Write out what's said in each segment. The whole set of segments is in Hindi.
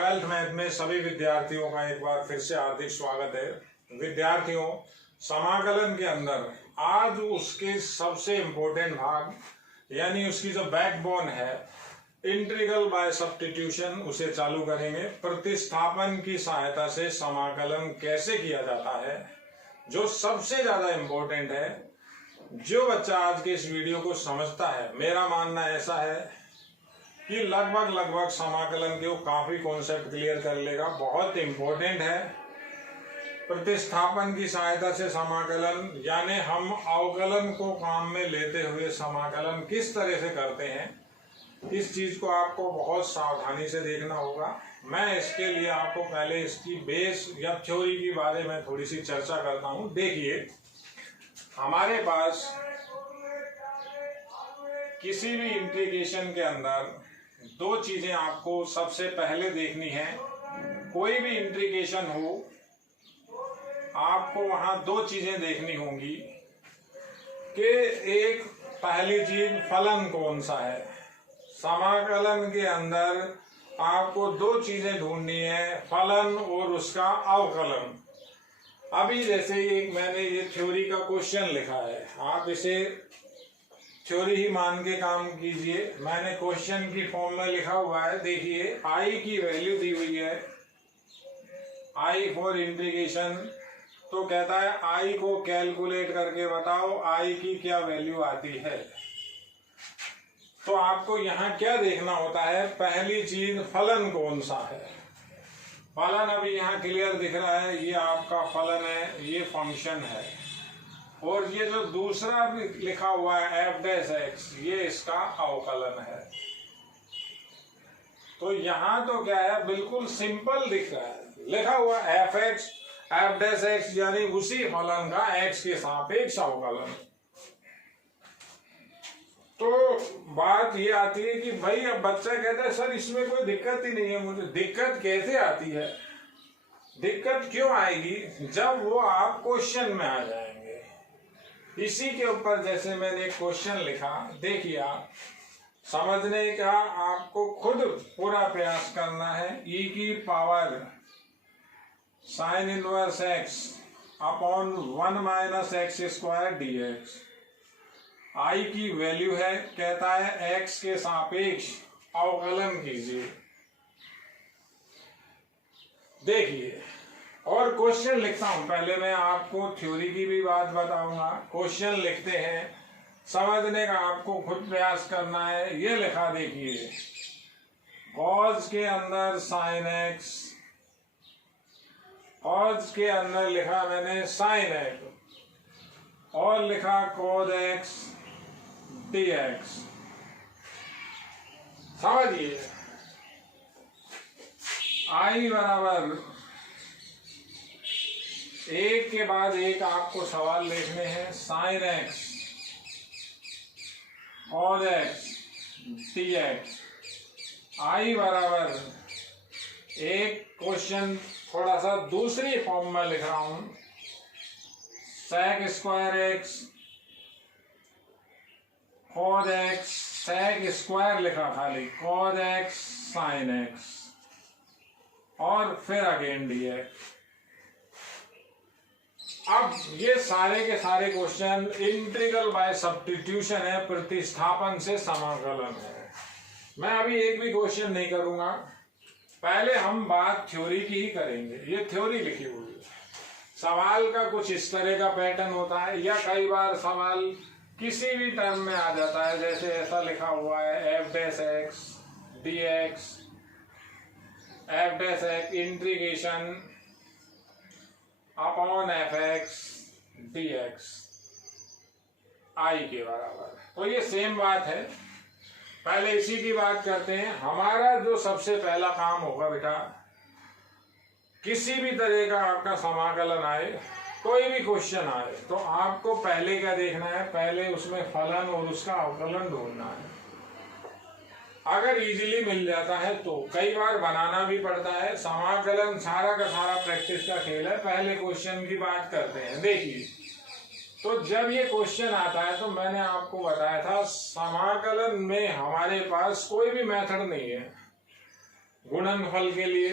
ट्वेल्थ मैथ में सभी विद्यार्थियों का एक बार फिर से हार्दिक स्वागत है। विद्यार्थियों, समाकलन के अंदर आज उसके सबसे इम्पोर्टेंट भाग यानी उसकी जो बैकबोन है इंटीग्रल बाय सब्स्टिट्यूशन उसे चालू करेंगे। प्रतिस्थापन की सहायता से समाकलन कैसे किया जाता है जो सबसे ज्यादा इम्पोर्टेंट है। जो बच्चा आज के इस वीडियो को समझता है, मेरा मानना ऐसा है कि लगभग समाकलन के वो काफी कॉन्सेप्ट क्लियर कर लेगा। बहुत इंपॉर्टेंट है। प्रतिस्थापन की सहायता से समाकलन यानी हम अवकलन को काम में लेते हुए समाकलन किस तरह से करते हैं, इस चीज को आपको बहुत सावधानी से देखना होगा। मैं इसके लिए आपको पहले इसकी बेस या थ्योरी के बारे में थोड़ी सी चर्चा करता हूं। देखिए, हमारे पास किसी भी इंटीग्रेशन के अंदर दो चीजें आपको सबसे पहले देखनी है। कोई भी इंटीग्रेशन हो, आपको वहां दो चीजें देखनी होंगी कि एक पहली चीज फलन कौन सा है। समाकलन के अंदर आपको दो चीजें ढूंढनी है, फलन और उसका अवकलन। अभी जैसे एक मैंने ये थ्योरी का क्वेश्चन लिखा है, आप इसे थ्योरी ही मान के काम कीजिए। मैंने क्वेश्चन की फॉर्म में लिखा हुआ है, देखिए आई की वैल्यू दी हुई है, आई फॉर इंटीग्रेशन। तो कहता है आई को कैलकुलेट करके बताओ आई की क्या वैल्यू आती है। तो आपको यहाँ क्या देखना होता है, पहली चीज फलन कौन सा है। फलन अभी यहाँ क्लियर दिख रहा है, ये आपका फलन है, ये फंक्शन है। और ये जो दूसरा भी लिखा हुआ है एफ डैश एक्स, ये इसका अवकलन है। तो यहाँ तो क्या है, बिल्कुल सिंपल दिख रहा है, लिखा हुआ F x f dash x यानी उसी फलन का एक्स के सापेक्ष अवकलन। तो बात ये आती है कि भाई अब बच्चा कहता है सर इसमें कोई दिक्कत ही नहीं है मुझे। दिक्कत कैसे आती है, दिक्कत क्यों आएगी, जब वो आप क्वेश्चन में आ जाएंगे। इसी के ऊपर जैसे मैंने एक क्वेश्चन लिखा, देखिए आप समझने का आपको खुद पूरा प्रयास करना है। ई की power sine inverse x upon 1 minus x square d x. I की वैल्यू है, कहता है एक्स के सापेक्ष अवकलन कीजिए। देखिए, और क्वेश्चन लिखता हूं, पहले मैं आपको थ्योरी की भी बात बताऊंगा। क्वेश्चन लिखते हैं, समझने का आपको खुद प्रयास करना है। ये लिखा देखिए, कॉस के अंदर साइन एक्स, कॉस के अंदर लिखा मैंने साइन एक्स और लिखा कॉस एक्स डी एक्स। समझिए, आई बराबर एक के बाद एक आपको सवाल लिखने हैं। Sine x cos x d x. I बराबर एक क्वेश्चन थोड़ा सा दूसरी फॉर्म में लिख रहा हूं, sec square x cos x, sec square लिखा खाली, कॉस एक्स साइन एक्स और फिर अगेन डी एक्स। अब ये सारे के सारे क्वेश्चन इंटीग्रल बाय सब्स्टिट्यूशन है, प्रतिस्थापन से समाकलन है। मैं अभी एक भी क्वेश्चन नहीं करूंगा, पहले हम बात थ्योरी की ही करेंगे। ये थ्योरी लिखी हुई है। सवाल का कुछ इस तरह का पैटर्न होता है, या कई बार सवाल किसी भी टर्म में आ जाता है, जैसे ऐसा लिखा हुआ है f dash x d x, f dash x integration upon f x d x I के बराबर। तो ये सेम बात है। पहले इसी की बात करते हैं। हमारा जो सबसे पहला काम होगा बेटा, किसी भी तरह का आपका समाकलन आए, कोई भी क्वेश्चन आए, तो आपको पहले क्या देखना है, पहले उसमें फलन और उसका अवकलन ढूंढना है। अगर इजीली मिल जाता है तो कई बार बनाना भी पड़ता है। समाकलन सारा का सारा प्रैक्टिस का खेल है। पहले क्वेश्चन की बात करते हैं। देखिए, तो जब ये क्वेश्चन आता है तो मैंने आपको बताया था समाकलन में हमारे पास कोई भी मेथड नहीं है। गुणनफल के लिए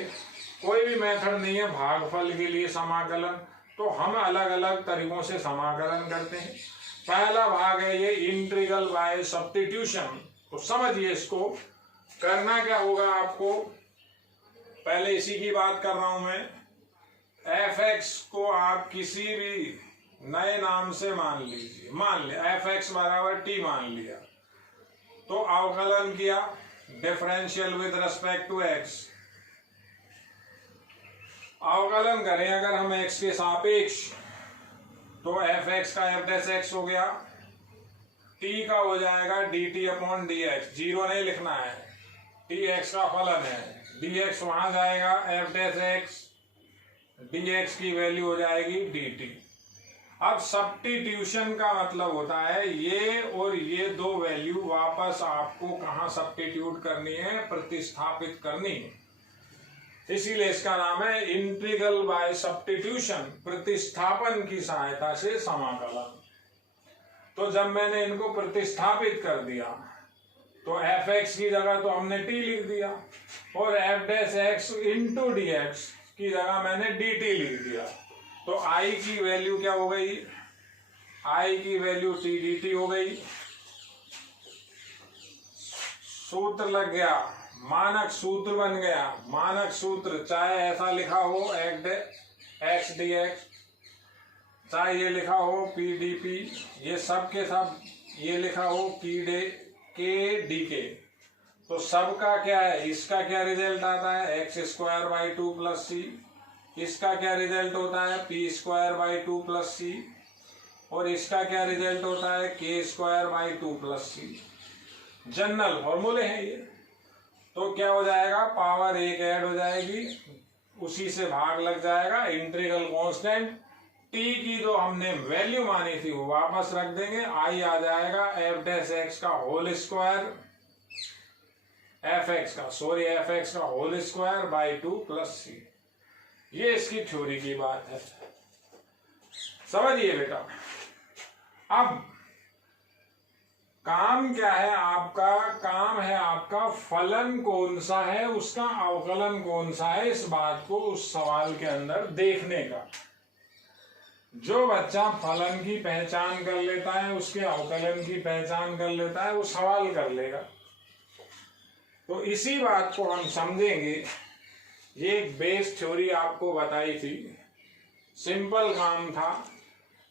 कोई भी मेथड नहीं है, भागफल के लिए समाकलन, तो हम अलग अलग तरीकों से समाकलन करते हैं। पहला भाग है ये इंटीग्रल बाय सब्स्टिट्यूशन। तो समझिए इसको करना क्या होगा आपको, पहले इसी की बात कर रहा हूं मैं। एफ एक्स को आप किसी भी नए नाम से मान लीजिए, मान लिया एफ एक्स बराबर टी मान लिया, तो अवकलन किया differential with respect to x. अवकलन करें अगर हम एक्स के सापेक्ष, तो एफ एक्स का एफ डैश एक्स हो गया, टी का हो जाएगा d t upon d x, zero नहीं लिखना है, टी एक्स का फलन है, डी एक्स वहां जाएगा, f dash x d x की वैल्यू हो जाएगी डी टी। अब सब्स्टिट्यूशन का मतलब होता है ये और ये दो वैल्यू वापस आपको कहां सब्स्टिट्यूट करनी है, प्रतिस्थापित करनी है, इसीलिए इसका नाम है इंटीग्रल बाय सब्स्टिट्यूशन, प्रतिस्थापन की सहायता से समाकलन। तो जब मैंने इनको प्रतिस्थापित कर दिया तो एफ एक्स की जगह तो हमने टी लिख दिया और F dash x into D x की जगह मैंने डी टी लिख दिया। तो आई की वैल्यू क्या हो गई, आई की वैल्यू टी डी टी हो गई। सूत्र लग गया, मानक सूत्र बन गया। मानक सूत्र चाहे ऐसा लिखा हो एक्स डी एक्स, चाहे ये लिखा हो पी डी पी, ये सब के सब ये लिखा हो पी डे के डी के, तो सबका क्या है, इसका क्या रिजल्ट आता है x square by two plus c, इसका क्या रिजल्ट होता है p square by two plus c, और इसका क्या रिजल्ट होता है k square by two plus c. General फॉर्मूले हैं ये। तो क्या हो जाएगा, पावर एक ऐड हो जाएगी, उसी से भाग लग जाएगा, इंटीग्रल कांस्टेंट टी की जो हमने वैल्यू मानी थी वो वापस रख देंगे, आई आ जाएगा एफ डैश एक्स का होल स्क्वायर, एफ एक्स का whole square by two plus c. ये इसकी थ्योरी की बात है, समझिए बेटा। अब काम क्या है आपका, काम है आपका फलन कौन सा है, उसका अवकलन कौन सा है, इस बात को उस सवाल के अंदर देखने का। जो बच्चा फलन की पहचान कर लेता है, उसके अवकलन की पहचान कर लेता है, वो सवाल कर लेगा। तो इसी बात को हम समझेंगे। ये एक बेस थ्योरी आपको बताई थी, सिंपल काम था।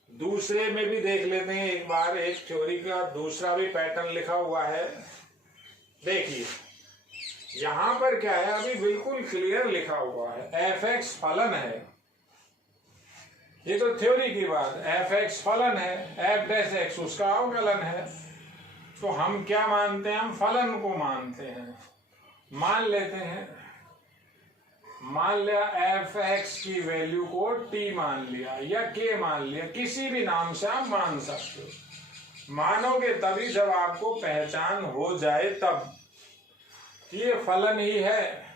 दूसरे में भी देख लेते हैं एक बार, एक थ्योरी का दूसरा भी पैटर्न लिखा हुआ है। देखिए यहां पर क्या है, अभी बिल्कुल क्लियर लिखा हुआ है, एफ एक्स फलन है, ये तो थ्योरी की बात, एफ एक्स फलन है, एफ डैश एक्स उसका अवकलन है। तो हम क्या मानते हैं, हम फलन को मानते हैं। मान लेते हैं, मान लिया एफ एक्स की वैल्यू को टी मान लिया या के मान लिया, किसी भी नाम से आप मान सकते हो। मानोगे तभी जब आपको पहचान हो जाए, तब ये फलन ही है,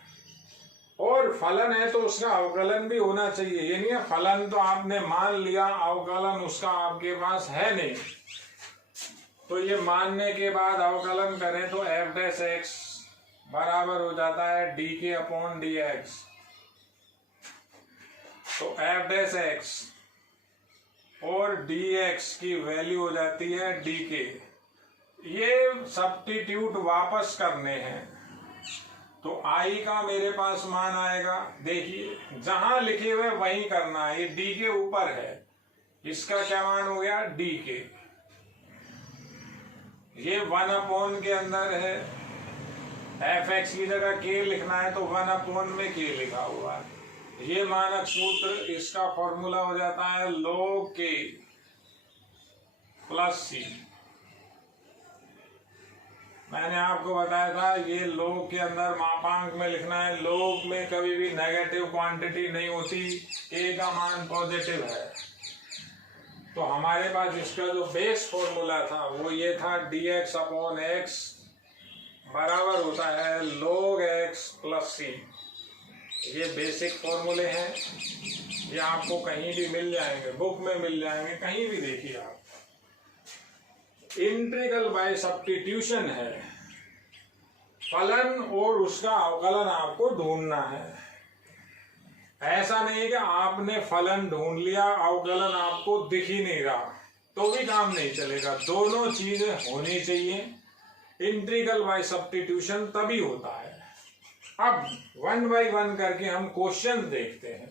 और फलन है तो उसका अवकलन भी होना चाहिए। ये नहीं है फलन तो आपने मान लिया, अवकलन उसका आपके पास है नहीं, तो ये मानने के बाद अवकलन करें तो एफ डैश एक्स बराबर हो जाता है डी के अपॉन डी एक्स। तो एफ डैश एक्स और डी एक्स की वैल्यू हो जाती है डी के। ये सब्स्टिट्यूट वापस करने हैं, तो आई का मेरे पास मान आएगा, देखिए जहां लिखे हुए वहीं करना है, ये डी के ऊपर है, इसका क्या मान हो गया डी के। ये 1 अपॉन के अंदर है, एफ एक्स की जगह के लिखना है तो 1 अपॉन में के लिखा हुआ है। ये मानक सूत्र, इसका फॉर्मूला हो जाता है log के प्लस सी। मैंने आपको बताया था ये log के अंदर मापांक में लिखना है, log में कभी भी नेगेटिव क्वांटिटी नहीं होती, के का मान पॉजिटिव है। तो हमारे पास इसका जो बेस फॉर्मूला था वो ये था dx अपॉन एक्स बराबर होता है log x प्लस सी। ये बेसिक फॉर्मूले हैं, ये आपको कहीं भी मिल जाएंगे, बुक में मिल जाएंगे, कहीं भी देखिए आप। इंटीग्रल बाय सब्स्टिट्यूशन है, फलन और उसका अवकलन आपको ढूंढना है। ऐसा नहीं है कि आपने फलन ढूंढ लिया, अवकलन आपको दिख ही नहीं रहा, तो भी काम नहीं चलेगा। दोनों चीजें होनी चाहिए। इंटीग्रल बाय सब्स्टिट्यूशन तभी होता है। अब 1 बाय 1 करके हम क्वेश्चन देखते हैं।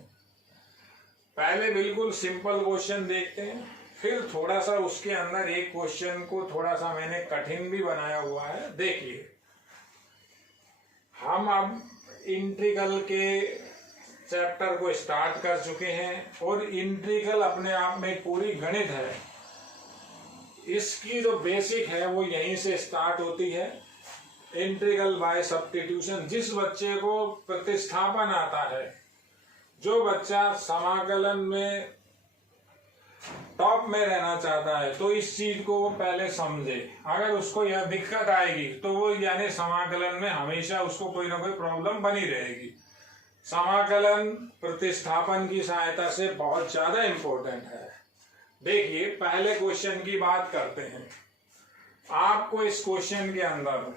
पहले बिल्कुल सिंपल क्वेश्चन देखते हैं, फिर थोड़ा सा उसके अंदर एक क्वेश्चन को थोड़ा सा मैंने कठिन भी बनाया हुआ है। देखिए, हम अब इंटीग्रल के चैप्टर को स्टार्ट कर चुके हैं और इंटीग्रल अपने आप में पूरी गणित है। इसकी जो बेसिक है वो यहीं से स्टार्ट होती है। इंटीग्रल बाय सब्स्टिट्यूशन, जिस बच्चे को प्रतिस्थापन आता है, जो बच्चा समाकलन में टॉप में रहना चाहता है, तो इस चीज को वो पहले समझे। अगर उसको यह दिक्कत आएगी तो वो यानी समाकलन में हमेशा उसको कोई ना कोई प्रॉब्लम बनी रहेगी। समाकलन प्रतिस्थापन की सहायता से बहुत ज्यादा इंपॉर्टेंट है। देखिए, पहले क्वेश्चन की बात करते हैं। आपको इस क्वेश्चन के अंदर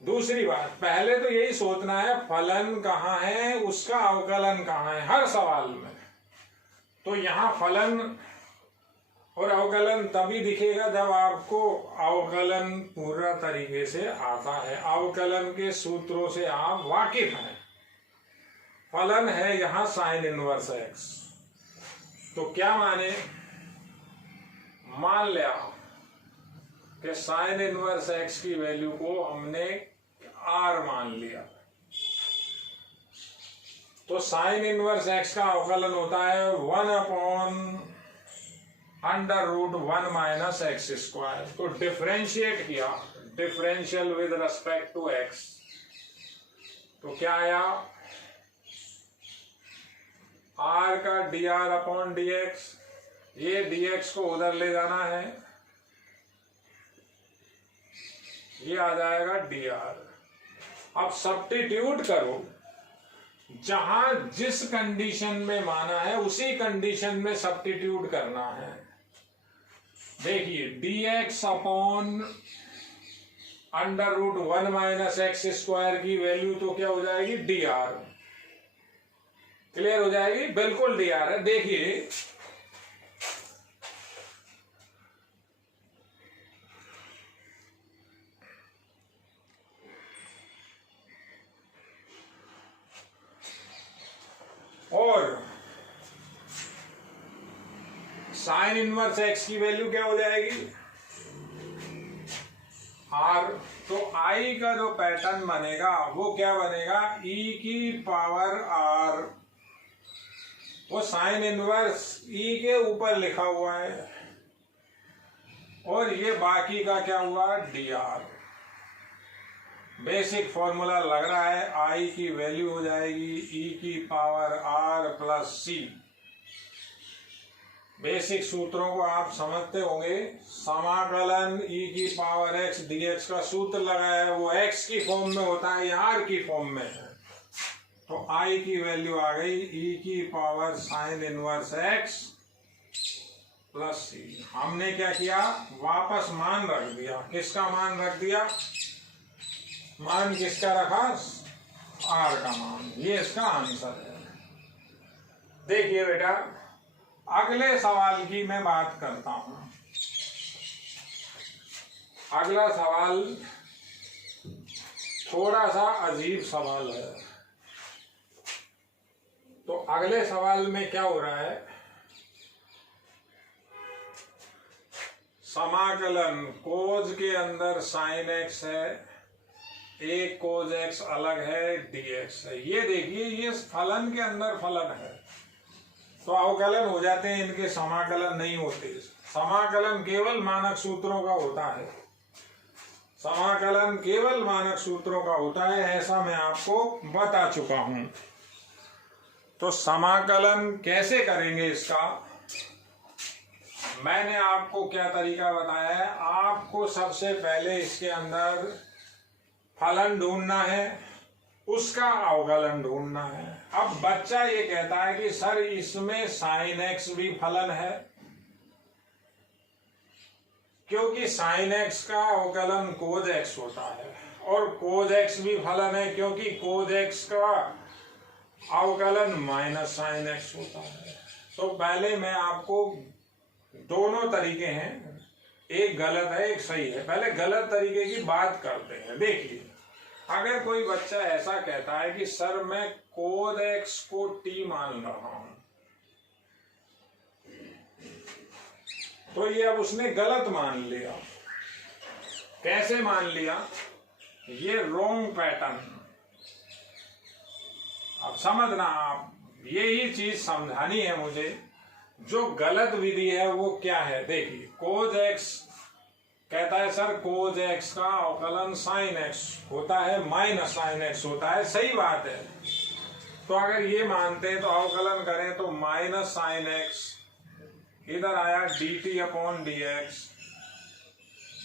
दूसरी बात, पहले तो यही सोचना है फलन कहाँ है, उसका अवकलन कहाँ है, हर सवाल में। तो यहाँ फलन और अवकलन तभी दिखेगा जब आपको अवकलन पूरा तरीके से आता है, अवकलन के सूत्रों से आप वाकिफ हैं। फलन है यहाँ साइन इनवर्स एक्स, तो क्या माने, मान लिया कि साइन इनवर्स एक्स की वैल्यू को हमने आर मान लिया, तो साइन इनवर्स एक्स का अवकलन होता है 1/√1 माइनस एक्स स्क्वायर। तो डिफरेंशिएट किया, differential with respect to x, तो क्या आया, आर का dr/dx। ये dx को उधर ले जाना है, ये आ जाएगा dr। अब सब्स्टिट्यूट करो, जहां जिस कंडीशन में माना है उसी कंडीशन में सब्स्टिट्यूट करना है। देखिए, dx/√1 माइनस एक्स स्क्वायर की वैल्यू तो क्या हो जाएगी, dr। क्लियर हो जाएगी, बिल्कुल dr है। देखिए, और साइन इनवर्स एक्स की वैल्यू क्या हो जाएगी, आर। तो आई का जो पैटर्न बनेगा वो क्या बनेगा, ई की पावर आर। वो साइन इनवर्स ई के ऊपर लिखा हुआ है, और ये बाकी का क्या हुआ, डी आर। बेसिक फॉर्मूला लग रहा है, आई की वैल्यू हो जाएगी ई की power r plus c. Basic सूत्रों को आप समझते होंगे। समाकलन ई की पावर एक्स डीएक्स का सूत्र लगाया है, वो एक्स की फॉर्म में होता है या आर की फॉर्म में है। तो आई की वैल्यू आ गई ई की power sine inverse x plus c. हमने क्या किया, वापस मान रख दिया। किसका मान रख दिया, मान किसका रखा, आर का मान। ये इसका आंसर है। देखिए बेटा, अगले सवाल की मैं बात करता हूं। अगला सवाल थोड़ा सा अजीब सवाल है। तो अगले सवाल में क्या हो रहा है, समाकलन कोज के अंदर साइन एक्स है, एक कोज एक्स अलग है, डीएक्स है। ये देखिए, ये फलन के अंदर फलन है, तो अवकलन हो जाते हैं, इनके समाकलन नहीं होते। समाकलन केवल मानक सूत्रों का होता है, समाकलन केवल मानक सूत्रों का होता है, ऐसा मैं आपको बता चुका हूं। तो समाकलन कैसे करेंगे इसका, मैंने आपको क्या तरीका बताया है। आपको सबसे पहले इसके अंदर फलन ढूंढना है, उसका अवकलन ढूंढना है। अब बच्चा ये कहता है कि सर इसमें साइन एक्स भी फलन है, क्योंकि साइन एक्स का अवकलन कोज एक्स होता है और कोज एक्स भी फलन है क्योंकि कोज एक्स का अवकलन माइनस साइन एक्स होता है। तो पहले मैं आपको, दोनों तरीके हैं, एक गलत है एक सही है, पहले गलत तरीके की बात करते हैं। देखिए, अगर कोई बच्चा ऐसा कहता है कि सर मैं कोज एक्स को टी मान रहा हूं, तो ये अब उसने गलत मान लिया। कैसे मान लिया? ये रॉन्ग पैटर्न। अब समझना, आप यही चीज समझानी है मुझे। जो गलत विधि है वो क्या है? देखिए, कोज एक्स कहता है सर कोज एक्स का अवकलन साइन एक्स होता है माइनस साइन एक्स होता है। सही बात है। तो अगर ये मानते हैं तो अवकलन करें तो माइनस साइन एक्स, इधर आया D t upon d x,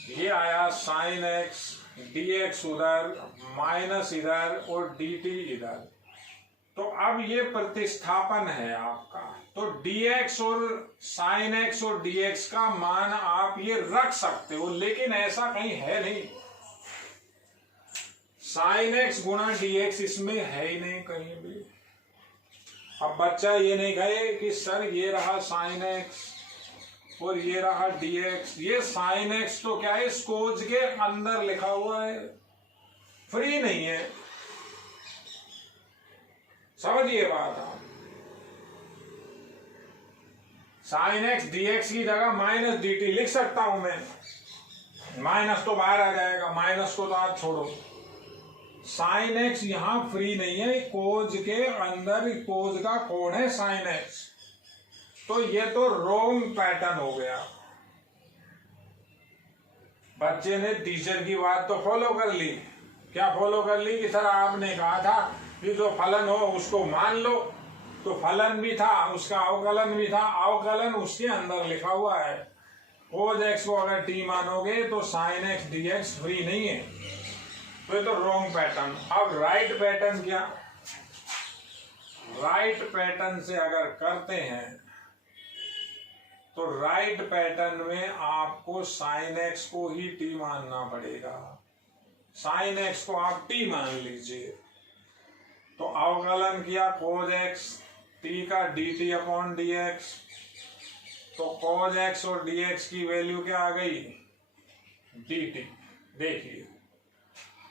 ये आया साइन एक्स, डी एक्स उधर, माइनस इधर और डी टी इधर। तो अब ये प्रतिस्थापन है आपका। तो dx और sin x और dx का मान आप ये रख सकते हो, लेकिन ऐसा कहीं है नहीं। sin x गुणा dx इसमें है ही नहीं कहीं भी। अब बच्चा ये नहीं कहे कि सर ये रहा sin x और ये रहा dx। ये sin x तो क्या है, इस कोज के अंदर लिखा हुआ है, फ्री नहीं है। समझिए बात आप। साइन एक्स डी एक्स की जगह माइनस डी टी लिख सकता हूं मैं। माइनस तो बाहर आ जाएगा, माइनस को तो आप छोड़ो। साइन एक्स यहां फ्री नहीं है, कोज के अंदर कोज का कोण है साइन एक्स। तो ये तो रॉन्ग पैटर्न हो गया। बच्चे ने टीचर की बात तो फॉलो कर ली। क्या फॉलो कर ली? कि सर आपने कहा था कि जो फलन हो उसको मान लो। तो फलन भी था, उसका अवकलन भी था, अवकलन उसके अंदर लिखा हुआ है। कोज एक्स को अगर टी मानोगे तो sine x d x free नहीं है। तो ये तो रॉन्ग पैटर्न। अब राइट पैटर्न क्या? राइट पैटर्न से अगर करते हैं तो राइट पैटर्न में आपको साइन एक्स को ही टी मानना पड़ेगा। साइन एक्स को आप टी मान लीजिए। तो अवकलन किया कोज एक्स टी का D t upon d x. तो कोज एक्स और डी एक्स की वैल्यू क्या आ गई? D t. देखिए,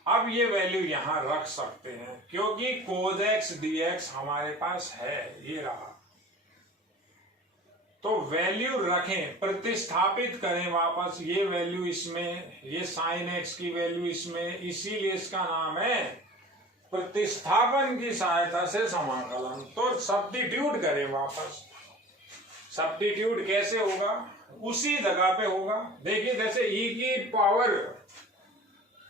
अब ये वैल्यू यहां रख सकते हैं क्योंकि कोज एक्स डी एक्स हमारे पास है, ये रहा। तो वैल्यू रखें, प्रतिस्थापित करें वापस। ये वैल्यू इसमें, ये साइन एक्स की वैल्यू इसमें, इसीलिए इसका नाम है प्रतिस्थापन की सहायता से समाकलन। तो सब्स्टिट्यूट करें वापस। सब्स्टिट्यूट कैसे होगा? उसी जगह पे होगा। देखिए, जैसे ई की पावर,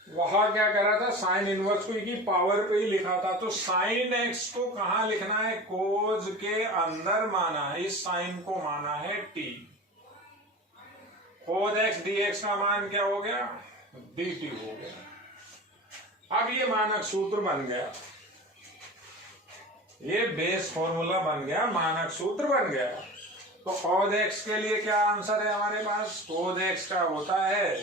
वहां क्या करा था, साइन इनवर्स को ई की पावर पे ही लिखा था। तो साइन एक्स को कहां लिखना है? कोज के अंदर माना है, इस साइन को माना है टी। कोज एक्स डी एक्स का मान क्या हो गया? डी टी हो गया। अब ये मानक सूत्र बन गया, ये बेस फॉर्मूला बन गया, मानक सूत्र बन गया। तो कोज एक्स के लिए क्या आंसर है हमारे पास? कोज एक्स का होता है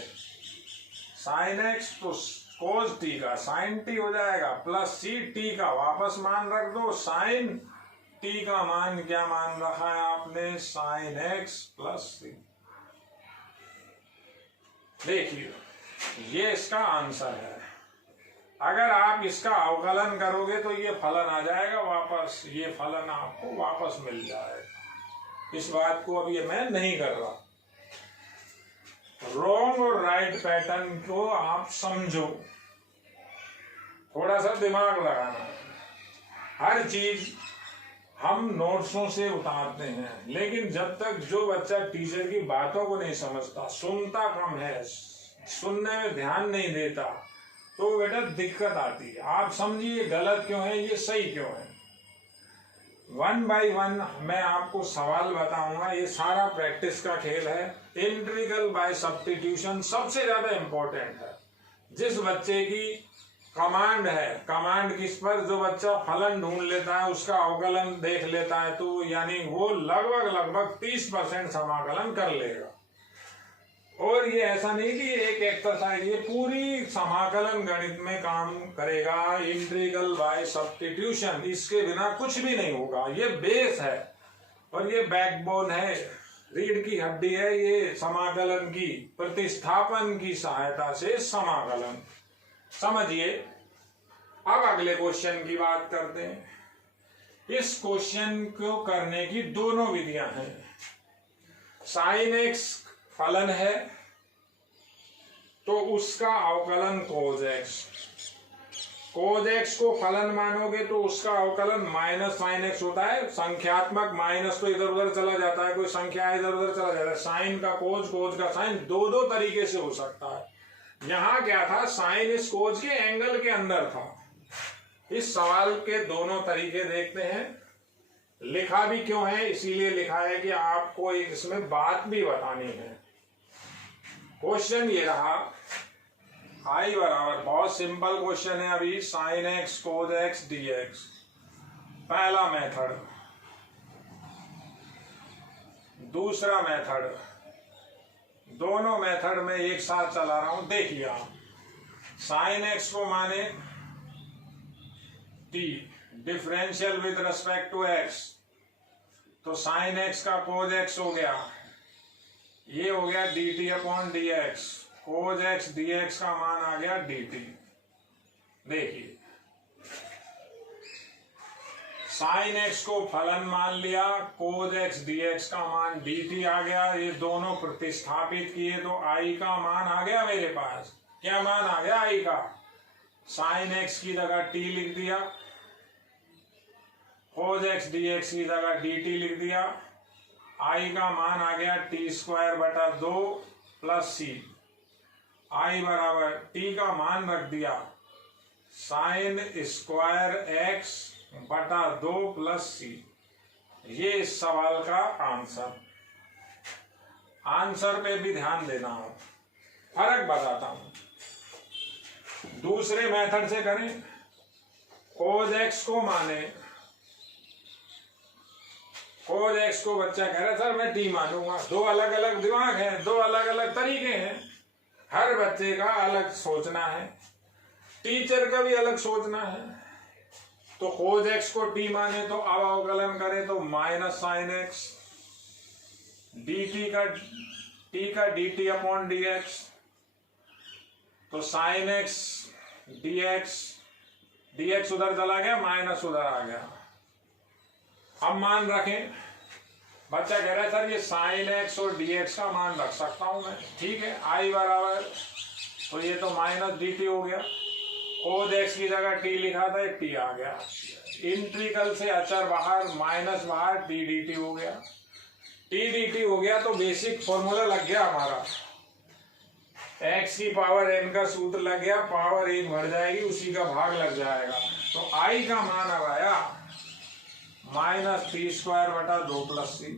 साइन एक्स, तो कोज टी का साइन टी हो जाएगा, प्लस सी टी का वापस मान रख दो। साइन टी का मान क्या मान रखा है आपने? साइन एक्स प्लस सी। देखिए, ये इसका आंसर है। अगर आप इसका अवकलन करोगे तो ये फलन आ जाएगा वापस, ये फलन आपको वापस मिल जाएगा। इस बात को अब ये मैं नहीं कर रहा। रॉन्ग और राइट पैटर्न को आप समझो, थोड़ा सा दिमाग लगाना। हर चीज हम नोट्सों से उतारते हैं, लेकिन जब तक जो बच्चा टीचर की बातों को नहीं समझता, सुनता कम है, सुनने में ध्यान नहीं देता, तो बेटा दिक्कत आती है। आप समझिए गलत क्यों है, ये सही क्यों है। 1 बाय 1 मैं आपको सवाल बताऊंगा। ये सारा प्रैक्टिस का खेल है। इंटीग्रल बाय सब्स्टिट्यूशन सबसे ज्यादा इंपॉर्टेंट है। जिस बच्चे की कमांड है, कमांड किस पर? जो बच्चा फलन ढूंढ लेता है, उसका अवकलन देख लेता है, तो यानी वो लगभग 30% समाकलन कर लेगा। और ये ऐसा नहीं कि एक एक्सरसाइज, ये पूरी समाकलन गणित में काम करेगा, इंटीग्रल बाय सब्स्टिट्यूशन, इसके बिना कुछ भी नहीं होगा। ये बेस है और ये बैकबोन है, रीढ़ की हड्डी है ये समाकलन की, प्रतिस्थापन की सहायता से समाकलन। समझिए। अब अगले क्वेश्चन की बात करते हैं। इस क्वेश्चन को करने की दोनों विधियां हैं। साइन एक्स फलन है तो उसका अवकलन कोज एक्स, कोज एक्स को फलन मानोगे तो उसका अवकलन माइनस साइन एक्स होता है। संख्यात्मक माइनस तो इधर उधर चला जाता है, कोई संख्या इधर उधर चला जाता है। साइन का कोज, कोज का साइन, दो तरीके से हो सकता है। यहां क्या था, साइन इस कोज के एंगल के अंदर था। इस सवाल के दोनों तरीके देखते हैं। लिखा भी क्यों है, इसीलिए लिखा है कि आपको एक इसमें बात भी बतानी है। क्वेश्चन ये रहा, आई बराबर, बहुत सिंपल क्वेश्चन है अभी, sine x cos x d x. पहला मेथड, दूसरा मेथड, दोनों मेथड में एक साथ चला रहा हूं। देखिए आप, साइन एक्स को माने t, differential with respect to x, तो साइन एक्स का कोज एक्स हो गया, ये हो गया d t upon d x. Cos x d x का मान आ गया डी टी। देखिए, साइन एक्स को फलन मान लिया, कोज एक्स डी एक्स का मान डी टी आ गया। ये दोनों प्रतिस्थापित किए तो आई का मान आ गया मेरे पास। क्या मान आ गया आई का? साइन एक्स की जगह टी लिख दिया, कोज एक्स डी एक्स की जगह डी टी लिख दिया। आई का मान आ गया टी स्क्वायर बटा 2 प्लस सी। आई बराबर टी का मान रख दिया साइन स्क्वायर एक्स बटा 2 प्लस सी। ये इस सवाल का आंसर। आंसर पे भी ध्यान देना हो, फर्क बताता हूं। दूसरे मेथड से करें, कोज एक्स को माने, कोज एक्स को बच्चा कह रहा सर मैं टी मानूंगा। दो अलग अलग दिमाग हैं, दो अलग अलग तरीके हैं, हर बच्चे का अलग सोचना है, टीचर का भी अलग सोचना है। तो कोज एक्स को टी माने तो अब अवकलन करें तो minus sine x D T T upon d x. तो साइन एक्स डी एक्स उधर चला गया, माइनस उधर आ गया। अब मान रखें, बच्चा कह रहा है सर ये साइन एक्स और डी एक्स का मान रख सकता हूं मैं, ठीक है। आई बराबर, तो ये तो माइनस डी टी हो गया, कोज एक्स की जगह टी लिखा था, एक टी आ गया। इंटीग्रल से अचर बाहर, माइनस बाहर, टी डी टी हो गया। टी डी टी हो गया तो बेसिक फॉर्मूला लग गया हमारा, एक्स की पावर एन का सूत्र लग गया, पावर एन बढ़ जाएगी, उसी का भाग लग जाएगा। तो आई का मान अब आया माइनस टी स्क्वायर बटा 2 प्लस सी।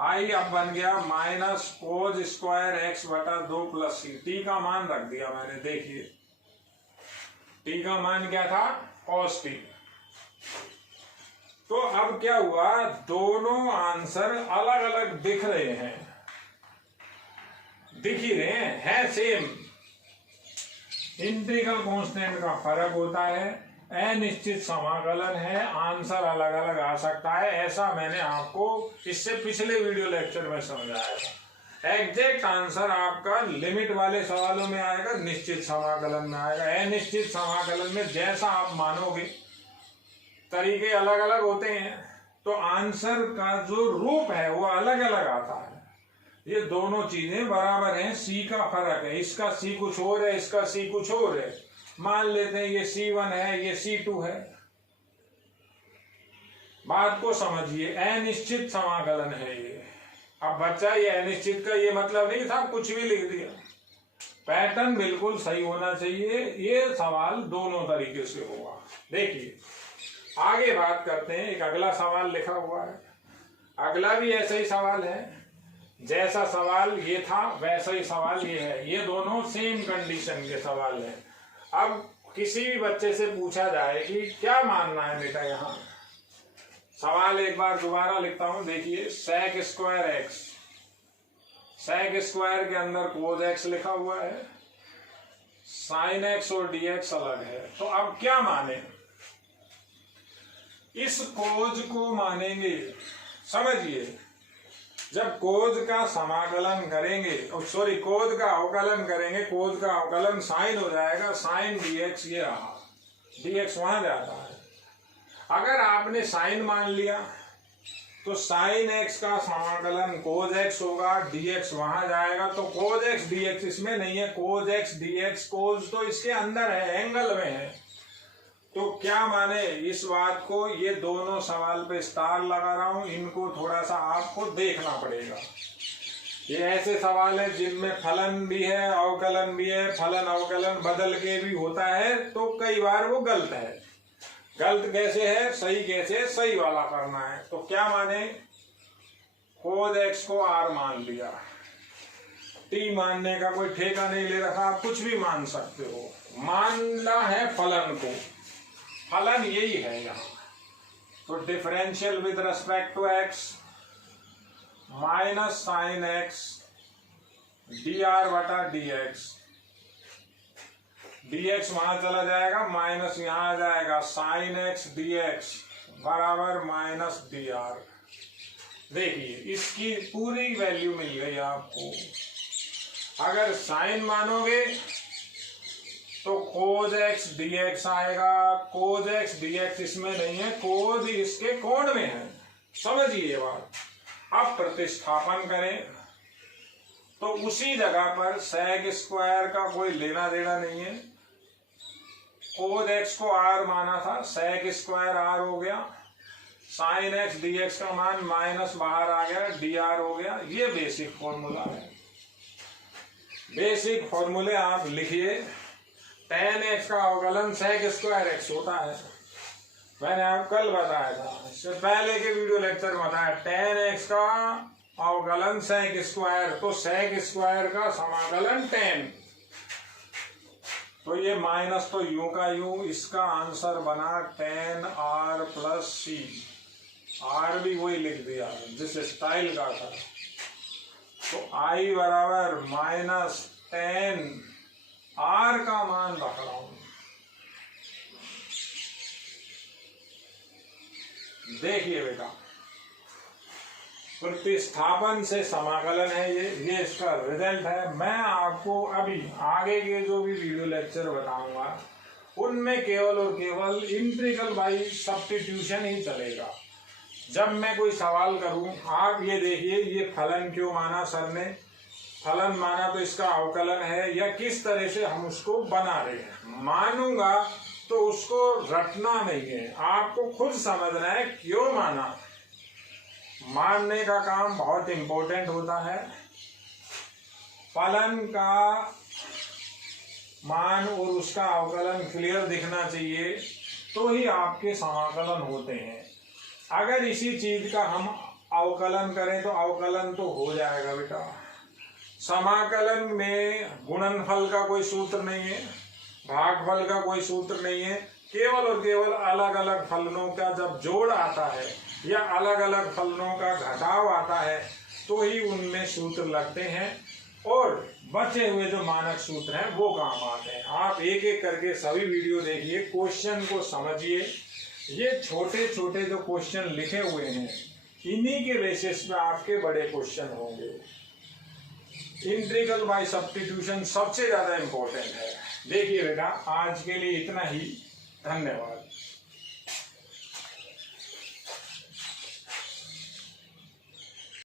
आई अब बन गया माइनस कोज स्क्वायर एक्स बटा 2 प्लस सी। टी का मान रख दिया मैंने, देखिए टी का मान क्या था, कॉस टी। तो अब क्या हुआ, दोनों आंसर अलग अलग दिख रहे हैं, दिख ही रहे हैं सेम। इंटीग्रल कांस्टेंट का फर्क होता है, अनिश्चित समाकलन है, आंसर अलग अलग आ सकता है। ऐसा मैंने आपको इससे पिछले वीडियो लेक्चर में समझाया था। एग्जैक्ट आंसर आपका लिमिट वाले सवालों में आएगा, निश्चित समाकलन में आएगा। अनिश्चित समाकलन में जैसा आप मानोगे, तरीके अलग अलग होते हैं, तो आंसर का जो रूप है वो अलग अलग आता है। ये दोनों चीजें बराबर हैं, सी का फर्क है, इसका सी कुछ और है, इसका सी कुछ और है। मान लेते हैं ये C1 है, ये C2 है। बात को समझिए, अनिश्चित समाकलन है ये। अब बच्चा ये अनिश्चित का ये मतलब नहीं था कुछ भी लिख दिया, पैटर्न बिल्कुल सही होना चाहिए। ये सवाल दोनों तरीके से होगा। देखिए आगे बात करते हैं, एक अगला सवाल लिखा हुआ है, अगला भी ऐसा ही सवाल है, जैसा सवाल ये था वैसा ही सवाल ये है। ये दोनों सेम कंडीशन के सवाल हैं। अब किसी भी बच्चे से पूछा जाए कि क्या मानना है बेटा, यहाँ सवाल एक बार दोबारा लिखता हूं, देखिए sec square x, sec square के अंदर cos x लिखा हुआ है, sin x और dx अलग है। तो अब क्या माने, इस cos को मानेंगे, समझिए जब cos का समाकलन करेंगे, सॉरी cos का अवकलन करेंगे, cos का अवकलन sin हो जाएगा, sin dx ये रहा, dx वहां जाता है। अगर आपने sin मान लिया तो sin x का समाकलन cos x होगा, dx वहां जाएगा, तो cos x dx इसमें नहीं है, cos x dx, cos तो इसके अंदर है, एंगल में है। तो क्या माने इस बात को, ये दोनों सवाल पे स्टार लगा रहा हूं, इनको थोड़ा सा आपको देखना पड़ेगा। ये ऐसे सवाल है जिनमें फलन भी है, अवकलन भी है, फलन अवकलन बदल के भी होता है, तो कई बार वो गलत है। गलत कैसे है, सही कैसे है, सही वाला करना है। तो क्या माने, cos x को r मान लिया, t मानने का कोई ठेका नहीं ले रखा, आप कुछ भी मान सकते हो। मानना है फलन को, फलन यही है यहाँ। तो differential with respect to x minus sine x dr बटा dx, dx वहां चला जाएगा, माइनस यहां आ जाएगा, साइन x dx बराबर माइनस dr। देखिए इसकी पूरी वैल्यू मिल गई आपको। अगर साइन मानोगे तो cos x dx आएगा, cos x dx इसमें नहीं है, cos इसके कोण में है, समझिए ये बात। अब प्रतिस्थापन करें तो उसी जगह पर sec स्क्वायर का कोई लेना देना नहीं है, cos x को r माना था, sec स्क्वायर r हो गया, sin x dx का मान माइनस बाहर आ गया, dr हो गया। ये बेसिक फॉर्मूला है। बेसिक फॉर्मूले आप लिखिए। tan x का अवकलन sec स्क्वायर x होता है, मैंने आपको कल बताया था, इससे पहले के वीडियो लेक्चर में बताया। tan x का अवकलन sec स्क्वायर, तो sec स्क्वायर का समाकलन tan, तो ये माइनस तो यूं का यूं, इसका आंसर बना tan r प्लस सी। r भी वही लिख दिया जिस स्टाइल का था। तो i बराबर माइनस tan r का मान रख रहा हूं। देखिए बेटा, प्रतिस्थापन से समाकलन है ये इसका रिजल्ट है। मैं आपको अभी आगे के जो भी वीडियो लेक्चर बताऊंगा उनमें केवल और केवल इंटीग्रल बाय सब्स्टिट्यूशन ही चलेगा। जब मैं कोई सवाल करूं, आप ये देखिए, ये फलन क्यों माना सर ने, फलन माना तो इसका अवकलन है, या किस तरह से हम उसको बना रहे हैं। मानूंगा तो उसको रटना नहीं है, आपको खुद समझना है क्यों माना। मानने का काम बहुत इंपॉर्टेंट होता है। फलन का मान और उसका अवकलन क्लियर दिखना चाहिए, तो ही आपके समाकलन होते हैं। अगर इसी चीज का हम अवकलन करें तो अवकलन तो हो जाएगा बेटा। समाकलन में गुणनफल का कोई सूत्र नहीं है, भागफल का कोई सूत्र नहीं है, केवल और केवल अलग अलग फलनों का जब जोड़ आता है या अलग अलग फलनों का घटाव आता है तो ही उनमें सूत्र लगते हैं, और बचे हुए जो मानक सूत्र हैं वो काम आते हैं। आप एक एक करके सभी वीडियो देखिए, क्वेश्चन को समझिए। ये छोटे छोटे जो क्वेश्चन लिखे हुए हैं, इन्हीं के बेसिस पे आपके बड़े क्वेश्चन होंगे। इंटीग्रल बाय सब्स्टिट्यूशन सबसे ज्यादा इंपॉर्टेंट है। देखिए बेटा, आज के लिए इतना ही, धन्यवाद।